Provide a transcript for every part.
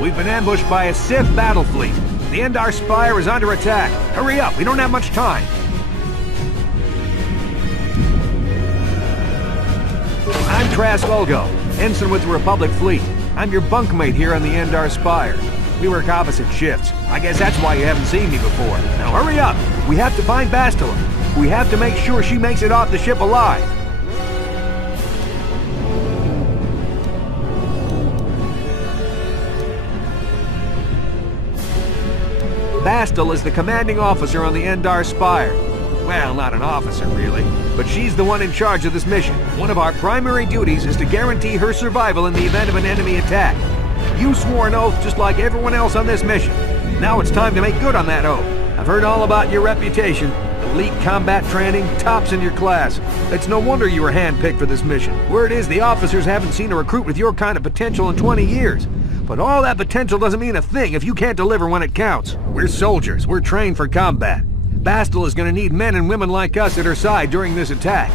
We've been ambushed by a Sith battle fleet. The Endar Spire is under attack. Hurry up, we don't have much time. I'm Trask Ulgo, ensign with the Republic fleet. I'm your bunkmate here on the Endar Spire. We work opposite shifts. I guess that's why you haven't seen me before. Now hurry up! We have to find Bastila. We have to make sure she makes it off the ship alive. Bastila is the commanding officer on the Endar Spire. Well, not an officer, really. But she's the one in charge of this mission. One of our primary duties is to guarantee her survival in the event of an enemy attack. You swore an oath just like everyone else on this mission. Now it's time to make good on that oath. I've heard all about your reputation. Elite combat training, tops in your class. It's no wonder you were handpicked for this mission. Word is the officers haven't seen a recruit with your kind of potential in 20 years. But all that potential doesn't mean a thing if you can't deliver when it counts. We're soldiers. We're trained for combat. Bastila is going to need men and women like us at her side during this attack.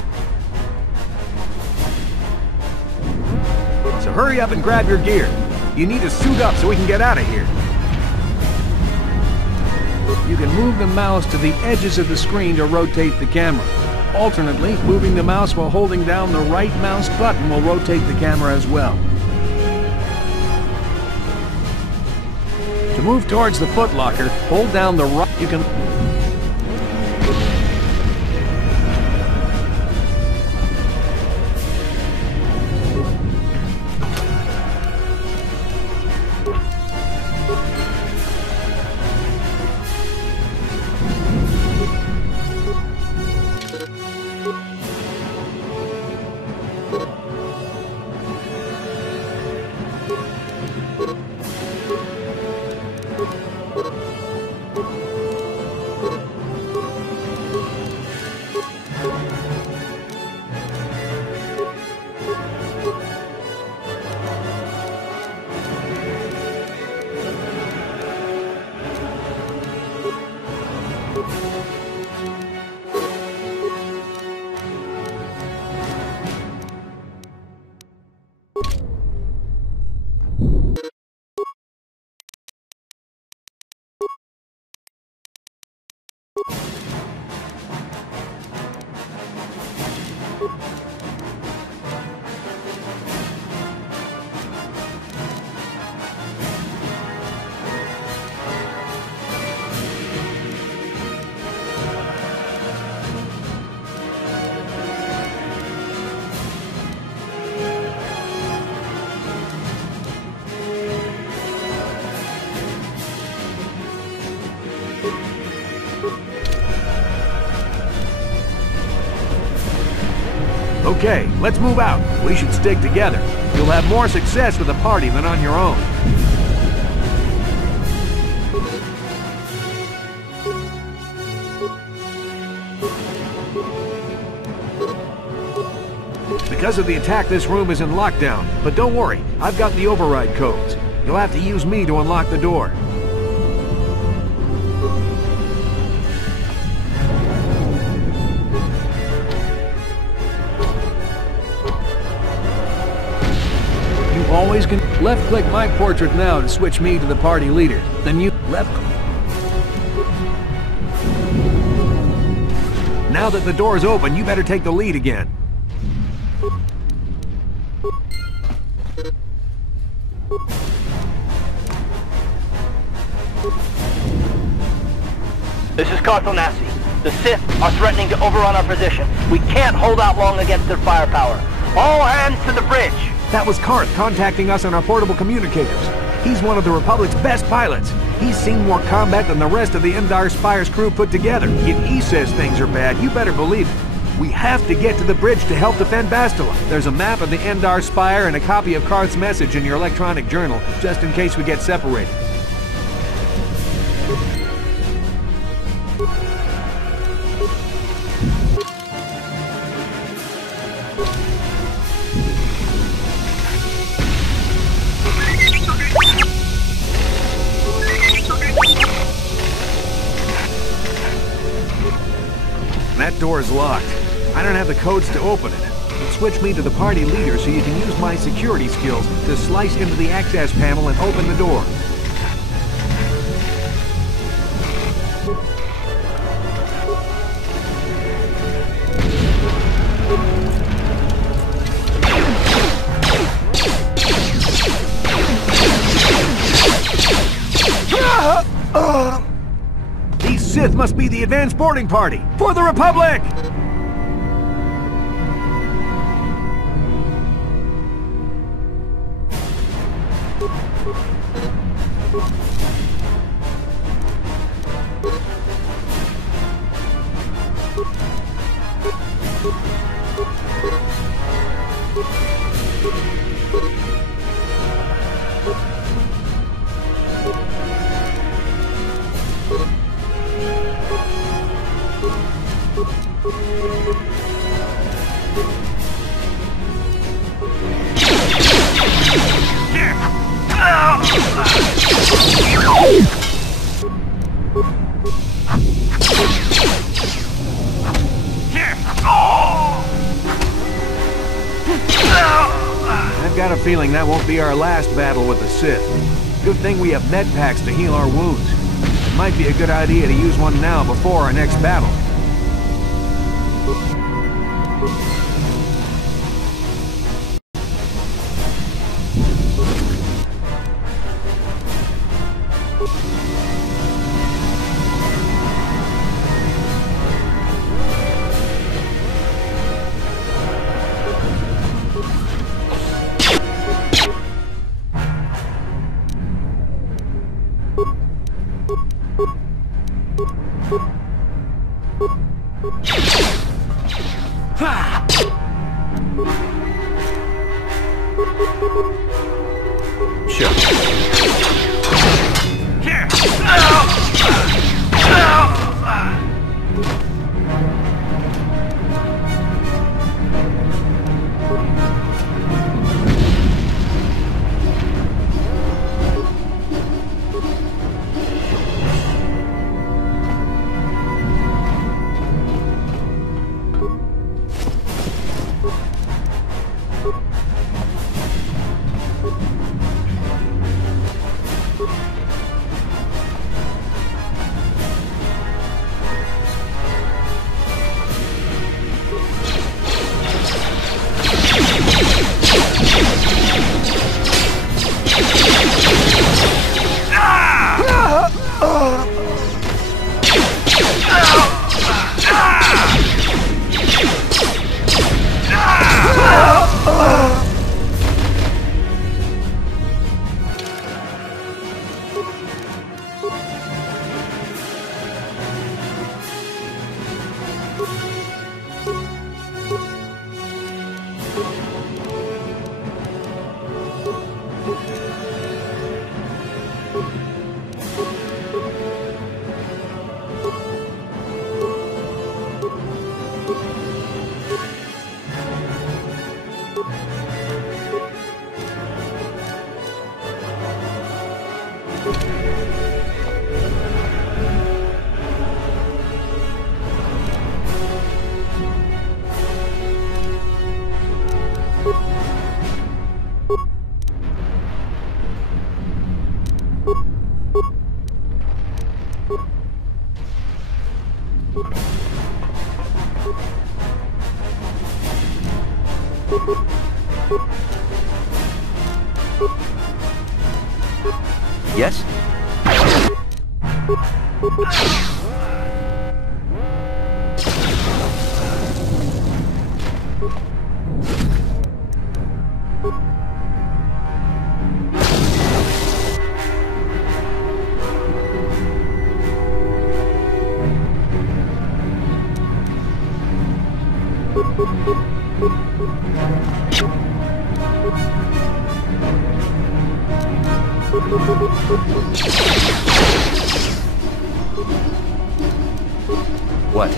So hurry up and grab your gear. You need to suit up so we can get out of here. You can move the mouse to the edges of the screen to rotate the camera. Alternately, moving the mouse while holding down the right mouse button will rotate the camera as well. To move towards the footlocker, hold down the right... You can... Okay, let's move out. We should stick together. You'll have more success with a party than on your own. Because of the attack, this room is in lockdown. But don't worry, I've got the override codes. You'll have to use me to unlock the door. Always can left-click my portrait now to switch me to the party leader. Then you left-click. Now that the door's open, you better take the lead again. This is Carthonasi. The Sith are threatening to overrun our position. We can't hold out long against their firepower. All hands to the bridge! That was Karth contacting us on our portable communicators. He's one of the Republic's best pilots. He's seen more combat than the rest of the Endar Spire's crew put together. If he says things are bad, you better believe it. We have to get to the bridge to help defend Bastila. There's a map of the Endar Spire and a copy of Karth's message in your electronic journal, just in case we get separated. That door is locked. I don't have the codes to open it. But switch me to the party leader so you can use my security skills to slice into the access panel and open the door. These Sith must be the advanced boarding party for the Republic! I've got a feeling that won't be our last battle with the Sith. Good thing we have med packs to heal our wounds. It might be a good idea to use one now before our next battle. Yes? What?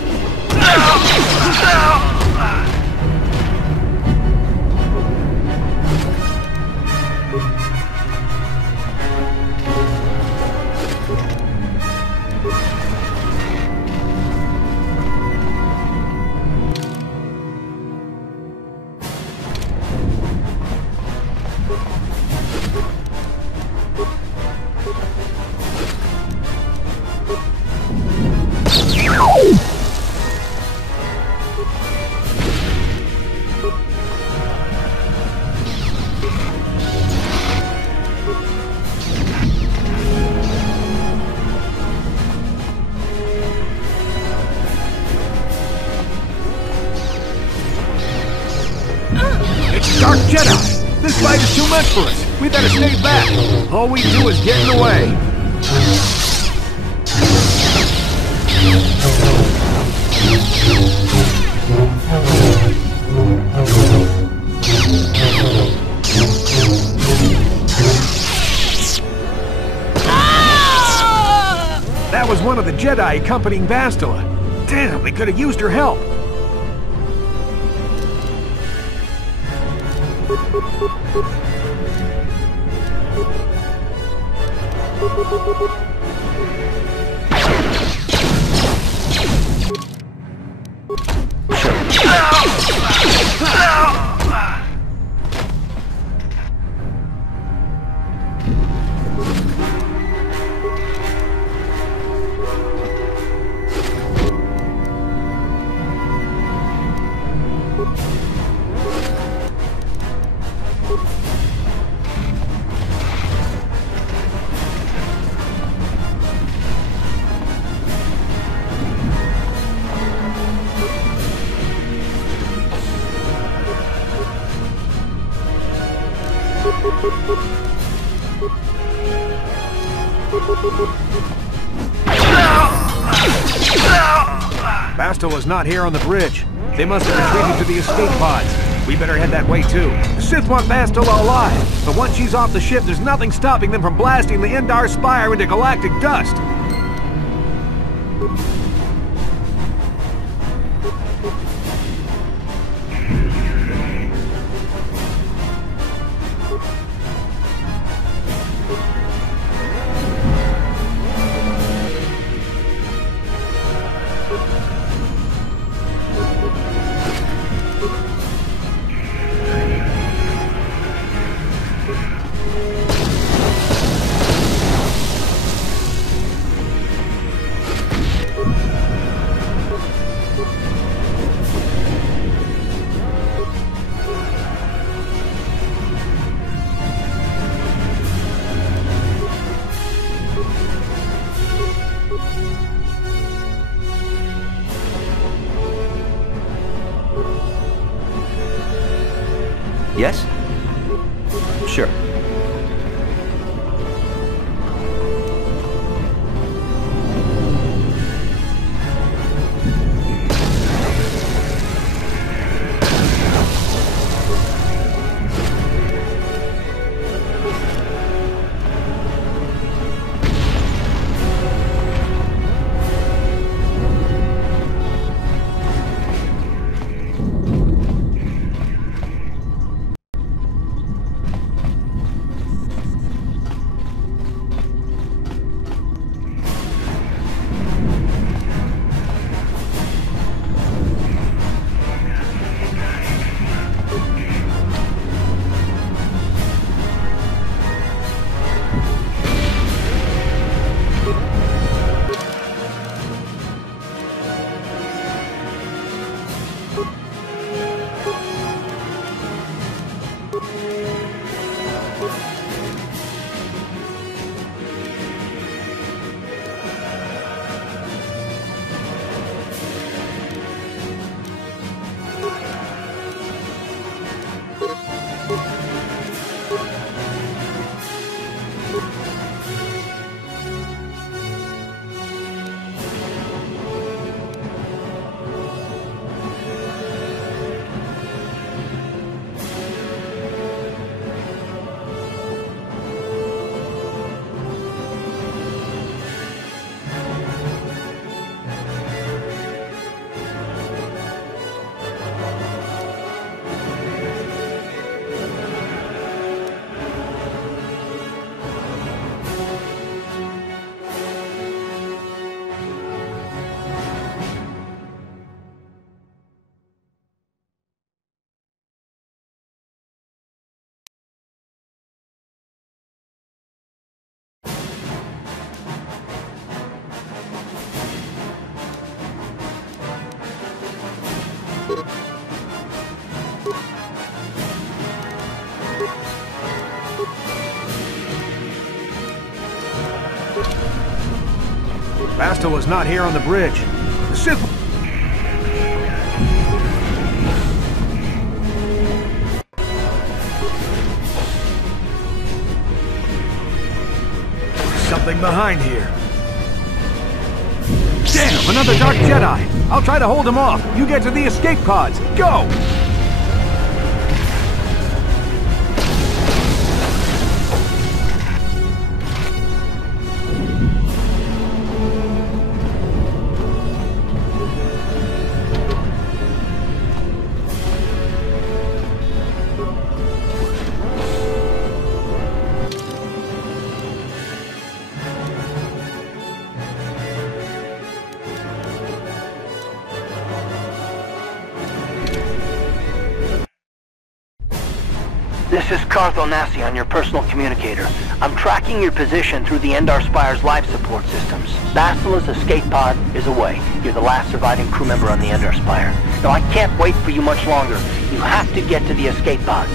Dark Jedi! This fight is too much for us! We better stay back! All we do is get in the way! That was one of the Jedi accompanying Bastila. Damn, they could have used your help. Bastel is not here on the bridge. They must have retreated to the escape pods. We better head that way too. The Sith want Bastel alive, but once she's off the ship, there's nothing stopping them from blasting the Endar Spire into galactic dust. Yes? Sure. Bastel is not here on the bridge. The Sith... Something behind here. Damn, another Dark Jedi! I'll try to hold him off. You get to the escape pods. Go! This is Carthonasi on your personal communicator. I'm tracking your position through the Endar Spire's life support systems. Basila's escape pod is away. You're the last surviving crew member on the Endar Spire. Now I can't wait for you much longer. You have to get to the escape pods.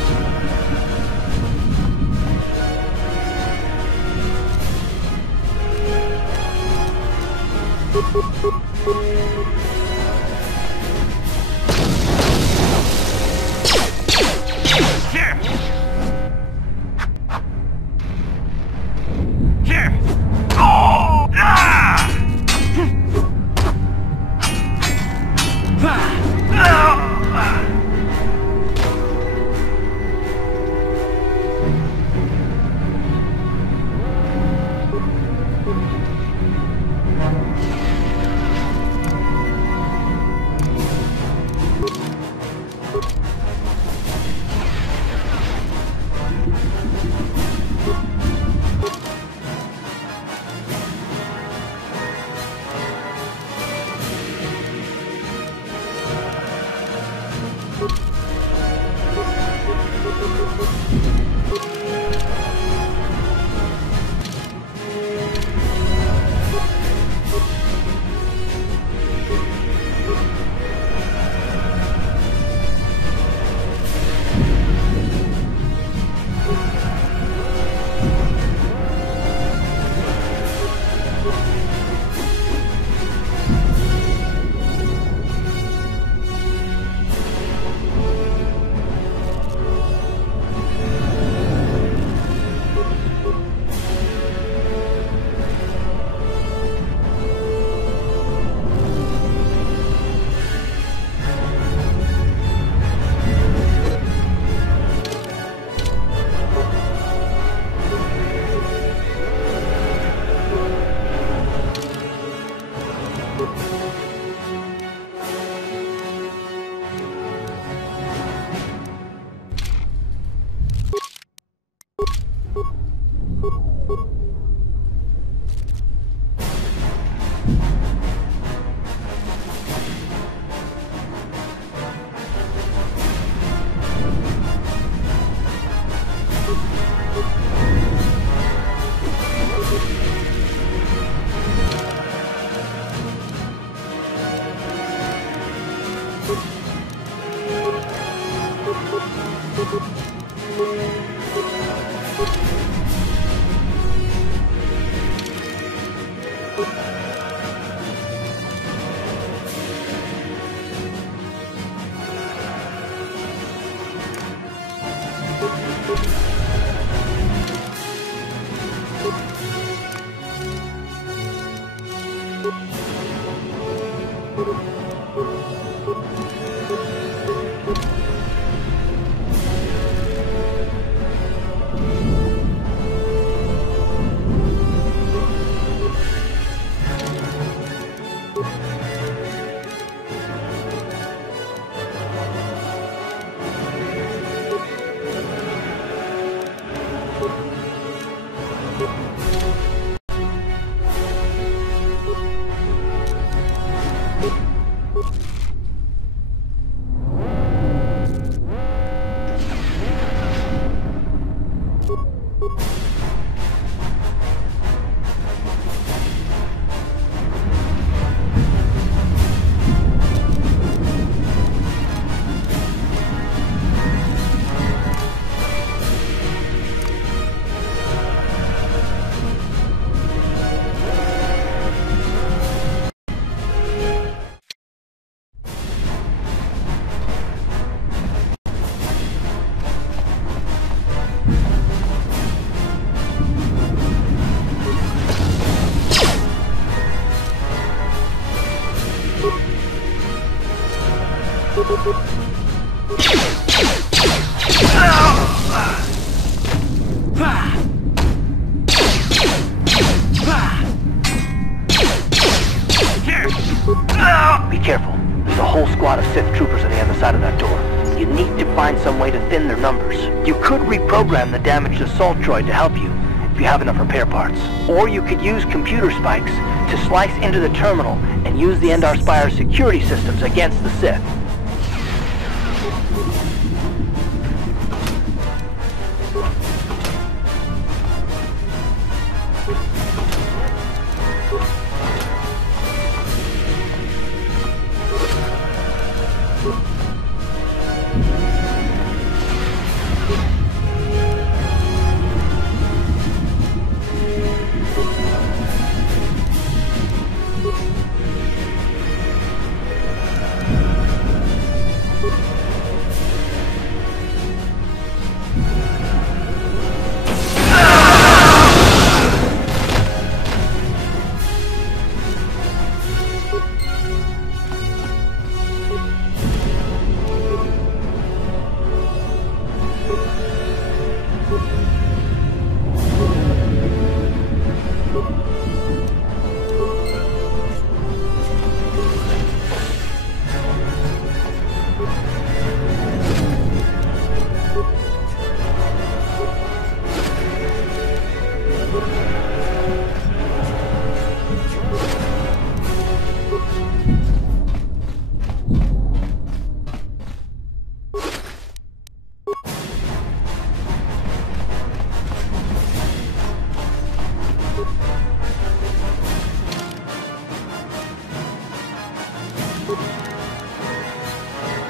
Be careful. There's a whole squad of Sith troopers on the other side of that door. You need to find some way to thin their numbers. You could reprogram the damaged assault droid to help you, if you have enough repair parts. Or you could use computer spikes to slice into the terminal and use the Endar Spire's security systems against the Sith.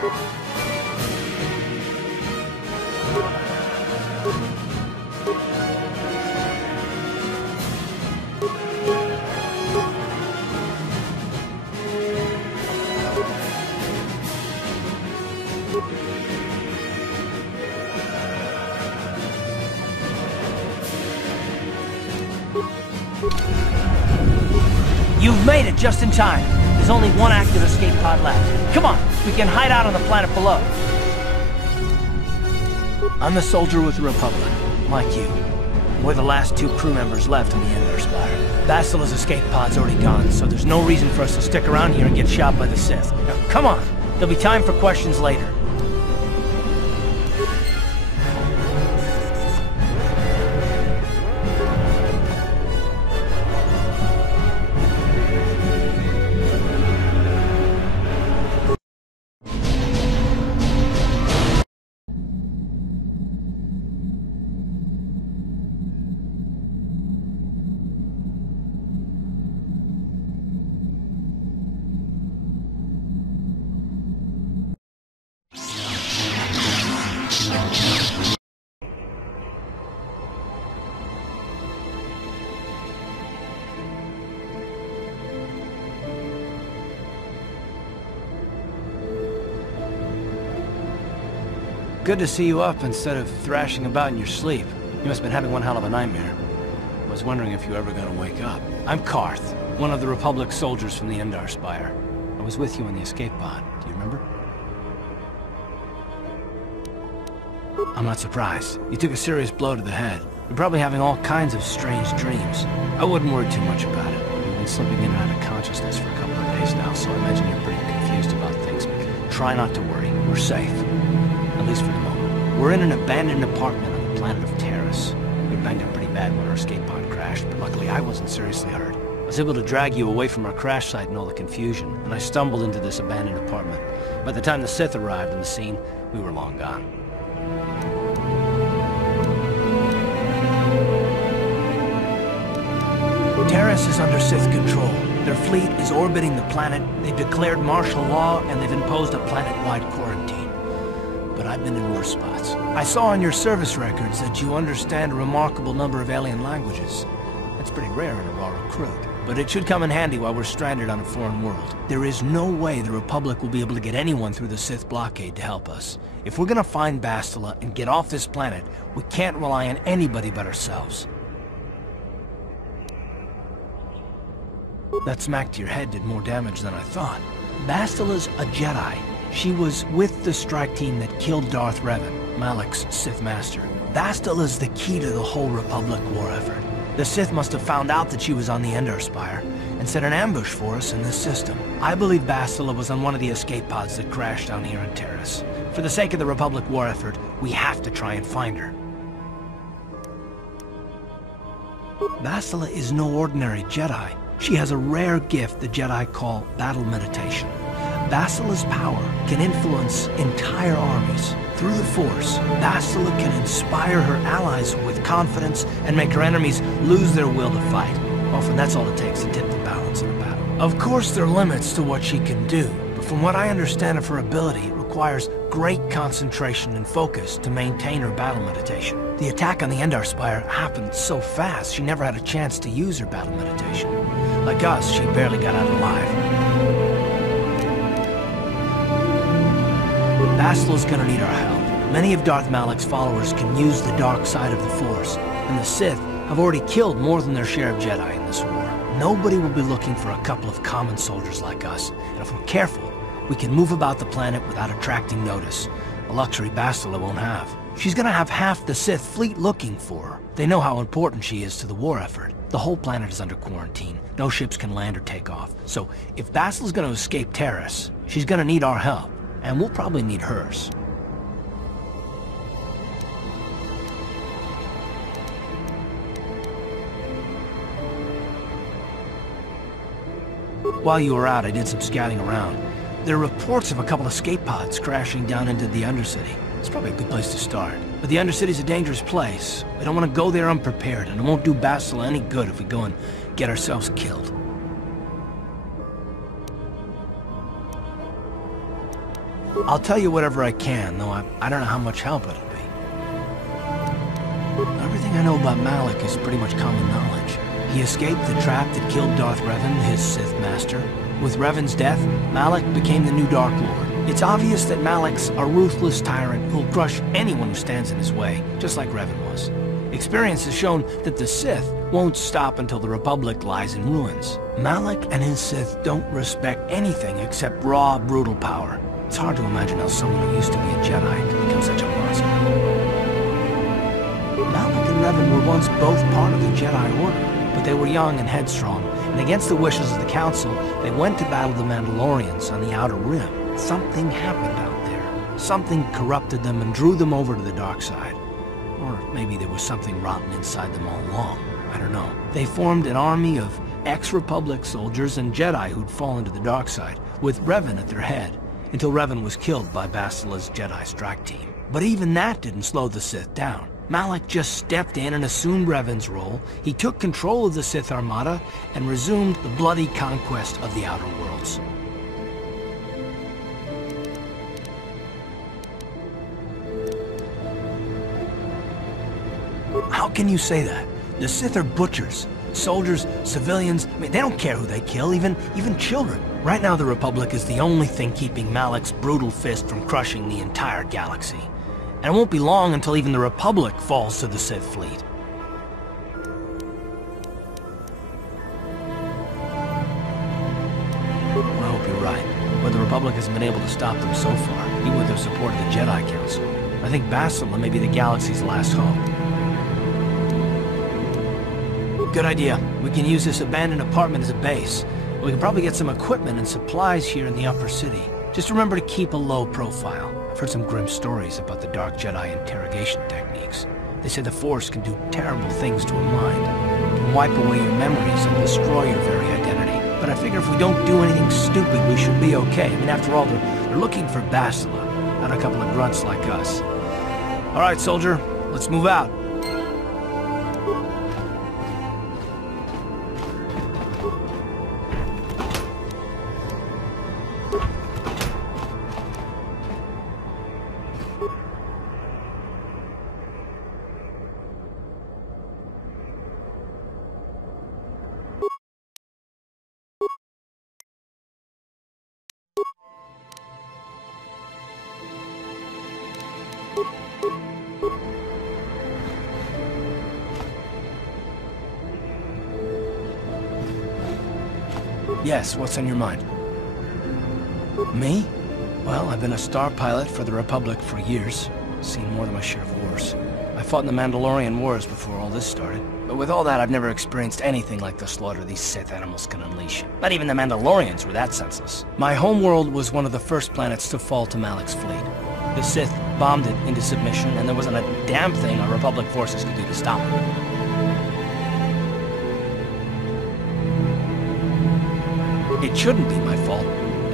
You've made it just in time. There's only one active escape pod left. Come on, we can hide out on the planet below. I'm the soldier with the Republic, like you. We're the last two crew members left on the Endar Spire. Bastila's escape pod's already gone, so there's no reason for us to stick around here and get shot by the Sith. Now, come on, there'll be time for questions later. Good to see you up instead of thrashing about in your sleep. You must have been having one hell of a nightmare. I was wondering if you were ever gonna wake up. I'm Karth, one of the Republic soldiers from the Endar Spire. I was with you in the escape pod. Do you remember? I'm not surprised. You took a serious blow to the head. You're probably having all kinds of strange dreams. I wouldn't worry too much about it. You've been slipping in and out of consciousness for a couple of days now, so I imagine you're pretty confused about things. But try not to worry. We're safe. At least for the moment. We're in an abandoned apartment on the planet of Terrace. We banged up pretty bad when our escape pod crashed, but luckily I wasn't seriously hurt. I was able to drag you away from our crash site and all the confusion, and I stumbled into this abandoned apartment. By the time the Sith arrived on the scene, we were long gone. Terrace is under Sith control. Their fleet is orbiting the planet, they've declared martial law, and they've imposed a planet-wide quarantine. But I've been in worse spots. I saw on your service records that you understand a remarkable number of alien languages. That's pretty rare in a raw recruit. But it should come in handy while we're stranded on a foreign world. There is no way the Republic will be able to get anyone through the Sith blockade to help us. If we're gonna find Bastila and get off this planet, we can't rely on anybody but ourselves. That smack to your head did more damage than I thought. Bastila's a Jedi. She was with the strike team that killed Darth Revan, Malak's Sith Master. Bastila's the key to the whole Republic war effort. The Sith must have found out that she was on the Endar Spire and set an ambush for us in this system. I believe Bastila was on one of the escape pods that crashed down here in Terrace. For the sake of the Republic war effort, we have to try and find her. Bastila is no ordinary Jedi. She has a rare gift the Jedi call battle meditation. Bastila's power can influence entire armies. Through the Force, Bastila can inspire her allies with confidence and make her enemies lose their will to fight. Often that's all it takes to tip the balance in a battle. Of course there are limits to what she can do, but from what I understand of her ability, it requires great concentration and focus to maintain her battle meditation. The attack on the Endar Spire happened so fast she never had a chance to use her battle meditation. Like us, she barely got out alive. Bastila's gonna need our help. Many of Darth Malak's followers can use the dark side of the Force, and the Sith have already killed more than their share of Jedi in this war. Nobody will be looking for a couple of common soldiers like us, and if we're careful, we can move about the planet without attracting notice, a luxury Bastila won't have. She's gonna have half the Sith fleet looking for her. They know how important she is to the war effort. The whole planet is under quarantine. No ships can land or take off. So if Bastila's gonna escape Terrace, she's gonna need our help. And we'll probably need hers. While you were out, I did some scouting around. There are reports of a couple of escape pods crashing down into the Undercity. It's probably a good place to start. But the Undercity's a dangerous place. We don't want to go there unprepared, and it won't do Bastila any good if we go and get ourselves killed. I'll tell you whatever I can, though I don't know how much help it'll be. Everything I know about Malak is pretty much common knowledge. He escaped the trap that killed Darth Revan, his Sith master. With Revan's death, Malak became the new Dark Lord. It's obvious that Malak's a ruthless tyrant who'll crush anyone who stands in his way, just like Revan was. Experience has shown that the Sith won't stop until the Republic lies in ruins. Malak and his Sith don't respect anything except raw, brutal power. It's hard to imagine how someone who used to be a Jedi could become such a monster. Malak and Revan were once both part of the Jedi Order, but they were young and headstrong, and against the wishes of the Council, they went to battle the Mandalorians on the Outer Rim. Something happened out there. Something corrupted them and drew them over to the dark side. Or maybe there was something rotten inside them all along. I don't know. They formed an army of ex-Republic soldiers and Jedi who'd fallen to the dark side, with Revan at their head, until Revan was killed by Basila's Jedi strike team. But even that didn't slow the Sith down. Malak just stepped in and assumed Revan's role. He took control of the Sith Armada and resumed the bloody conquest of the Outer Worlds. How can you say that? The Sith are butchers. Soldiers, civilians, I mean, they don't care who they kill, even children. Right now the Republic is the only thing keeping Malak's brutal fist from crushing the entire galaxy. And it won't be long until even the Republic falls to the Sith fleet. I hope you're right. But the Republic hasn't been able to stop them so far, even with their support of the Jedi Council. I think Basila may be the galaxy's last hope. Good idea. We can use this abandoned apartment as a base. We can probably get some equipment and supplies here in the upper city. Just remember to keep a low profile. I've heard some grim stories about the Dark Jedi interrogation techniques. They say the Force can do terrible things to a mind. It can wipe away your memories and destroy your very identity. But I figure if we don't do anything stupid, we should be okay. I mean, after all, they're looking for Basila, not a couple of grunts like us. All right, soldier, let's move out. Yes, what's on your mind? Me? Well, I've been a star pilot for the Republic for years. Seen more than my share of wars. I fought in the Mandalorian Wars before all this started. But with all that, I've never experienced anything like the slaughter these Sith animals can unleash. Not even the Mandalorians were that senseless. My homeworld was one of the first planets to fall to Malak's fleet. The Sith bombed it into submission, and there wasn't a damn thing our Republic forces could do to stop it. It shouldn't be my fault.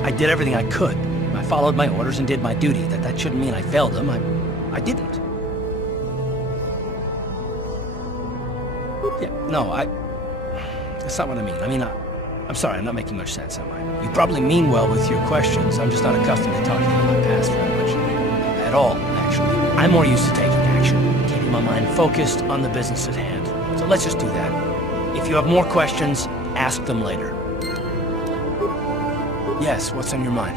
I did everything I could. I followed my orders and did my duty. That shouldn't mean I failed them. I didn't. Yeah, no, that's not what I mean. I mean, I'm sorry, I'm not making much sense, am I? You probably mean well with your questions. I'm just not accustomed to talking about my past very much. At all, actually. I'm more used to taking action, keeping my mind focused on the business at hand. So let's just do that. If you have more questions, ask them later. Yes, what's on your mind?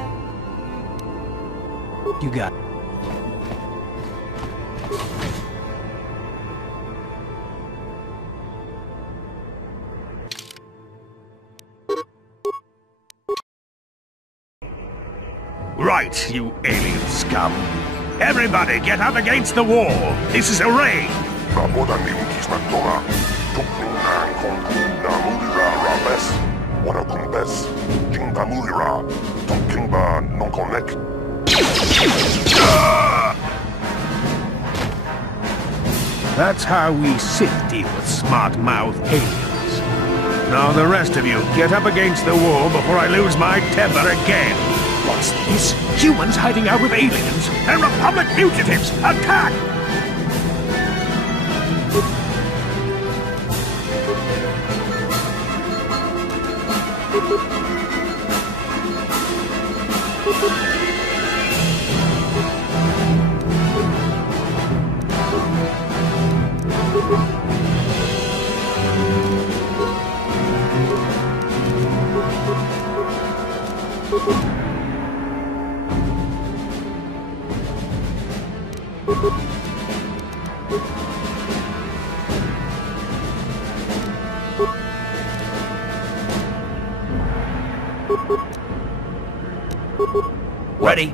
You got it. Right, you alien scum. Everybody get up against the wall. This is a raid. That's how we Sith deal with smart-mouthed aliens. Now the rest of you, get up against the wall before I lose my temper again. What's this? Humans hiding out with aliens and Republic fugitives! Attack! Ready?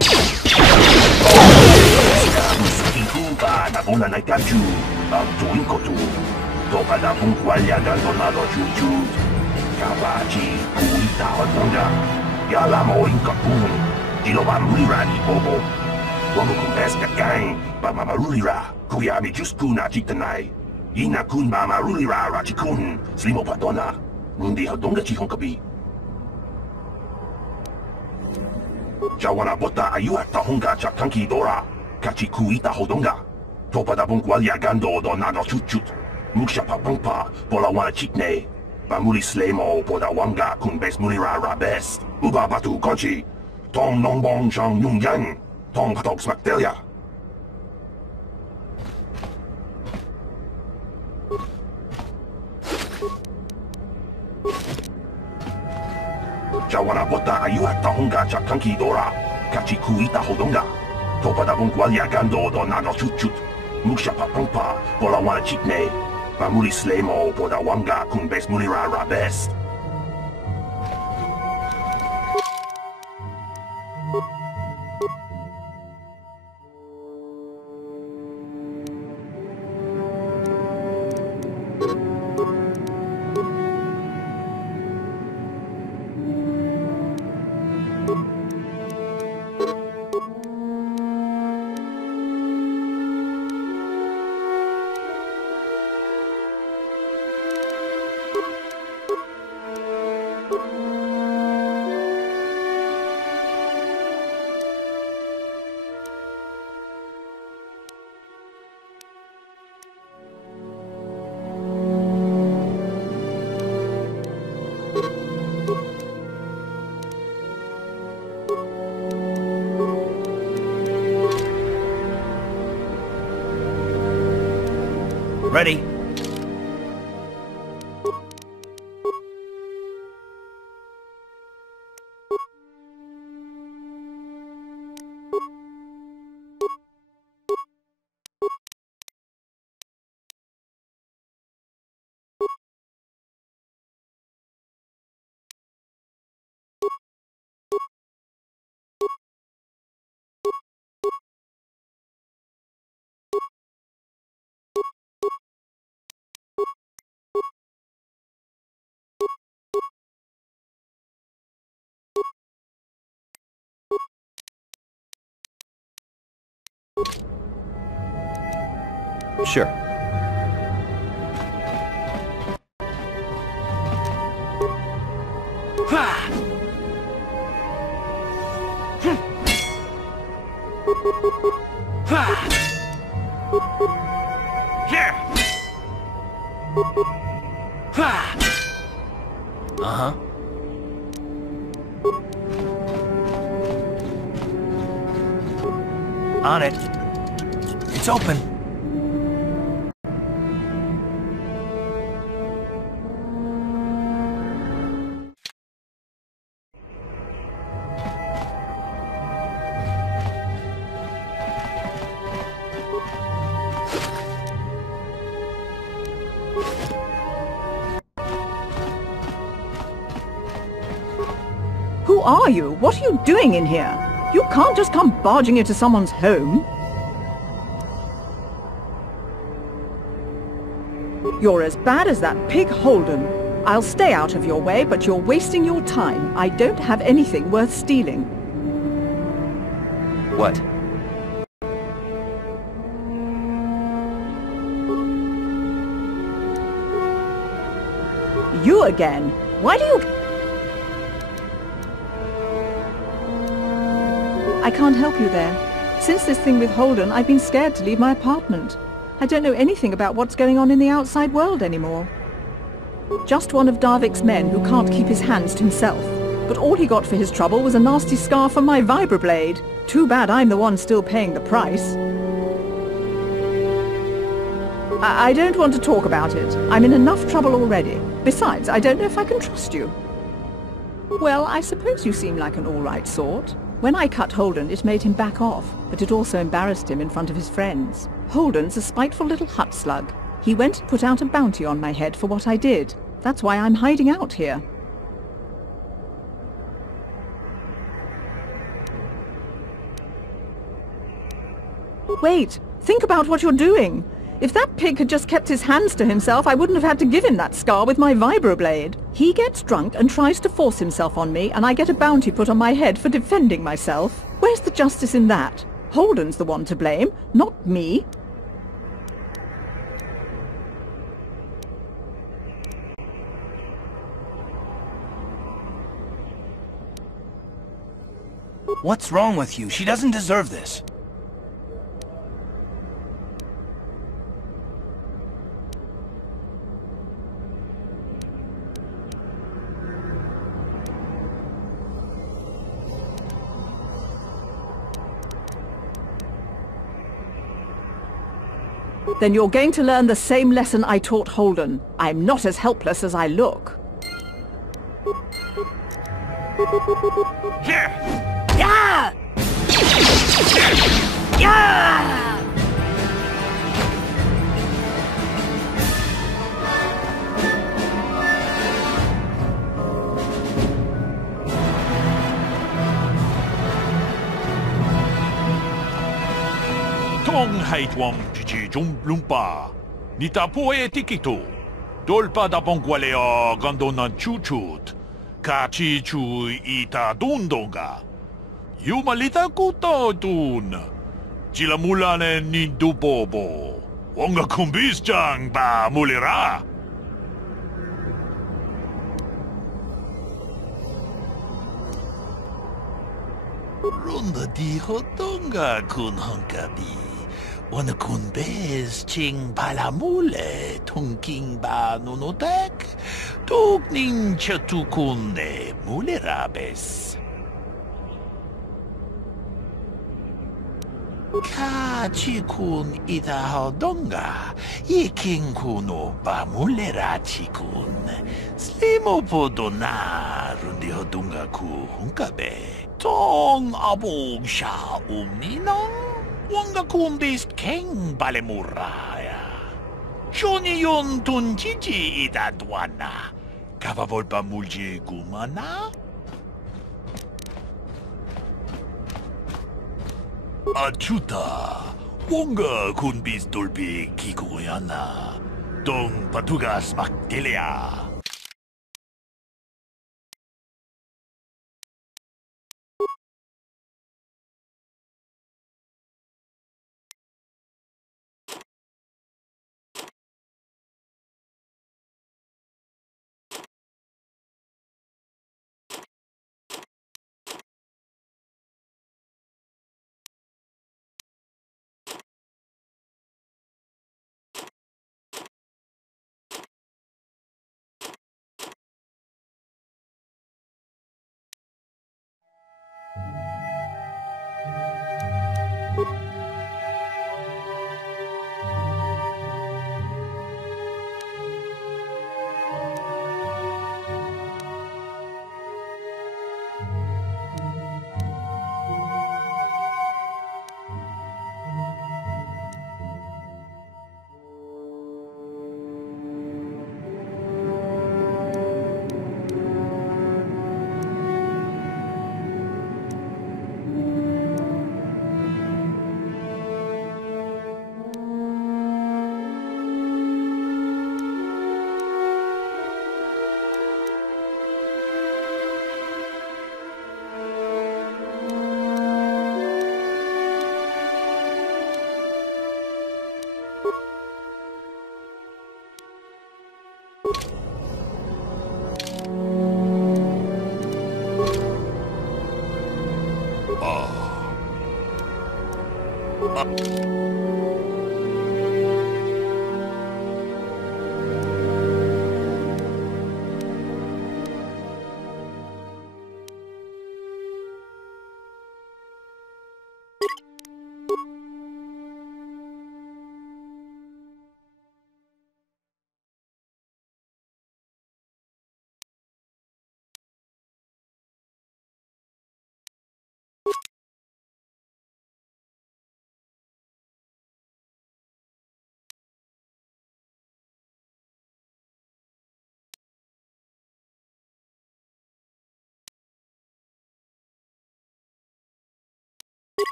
Jawana bota ayuha tahunga chakanki dora kachi kuita hodonga topa da bunkwalya gando do nado chuchut muksha papampa pola wana chitne bamuli slemo poda wanga kun bes mulira rabes uba batu konchi tong nongbong chang yung yang tong patok smaktelia Jawana bota ayuha tahunga chakanki dora kachi kuita hodonga topa da bunkwalya gando do nado chuchut muksha papampa pola wana chitne bamuli slemo poda wanga kun bes mulira rabes Ready? Sure. Uh-huh. On it. It's open. Who are you? What are you doing in here? You can't just come barging into someone's home. You're as bad as that pig Holden. I'll stay out of your way, but you're wasting your time. I don't have anything worth stealing. What? You again? Why do you... I can't help you there. Since this thing with Holden, I've been scared to leave my apartment. I don't know anything about what's going on in the outside world anymore. Just one of Darvik's men who can't keep his hands to himself. But all he got for his trouble was a nasty scar from my vibroblade. Too bad I'm the one still paying the price. I don't want to talk about it. I'm in enough trouble already. Besides, I don't know if I can trust you. Well, I suppose you seem like an all-right sort. When I cut Holden, it made him back off, but it also embarrassed him in front of his friends. Holden's a spiteful little hut slug. He went and put out a bounty on my head for what I did. That's why I'm hiding out here. Wait! Think about what you're doing! If that pig had just kept his hands to himself, I wouldn't have had to give him that scar with my vibroblade. He gets drunk and tries to force himself on me, and I get a bounty put on my head for defending myself. Where's the justice in that? Holden's the one to blame, not me. What's wrong with you? She doesn't deserve this. Then you're going to learn the same lesson I taught Holden. I'm not as helpless as I look. Yeah! Yeah! Tong haitwam chichi lumpa. Nita poe tikito. Dolpa da bongualeo gondona chuchut. Kachi chu ita dundonga. Yumalita kuto dun. Chilamulane nindubobo. Wonga kumbis jang ba mulira. Runda di hotonga kun honkabi. Wana kun bez ching palamule tungking ba nunotek. Tuk nin chatukunde mulerabes. Kachikun ita hodonga. Iking kuno ba mulerachikun. Slimo podona rundi hodonga ku hunkabe. Tong abog sha umninong. Wanga kundis keng balemuraya. Shoni yon tunchichi ita duana. Kavavolpa mulje gumana? Achuta. Wanga kunbis dolpi kikuyana. Tong patugas maktilea.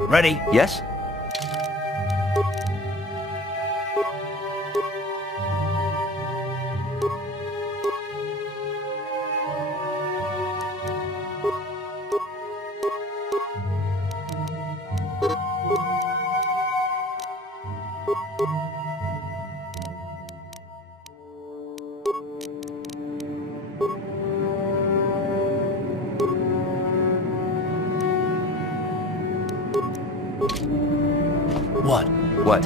Ready? Yes? What? What?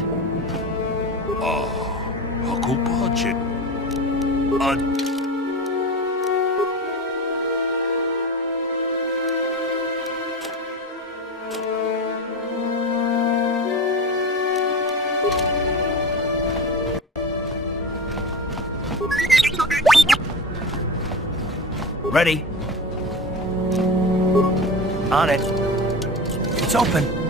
Hakupache. Ready? On it. It's open.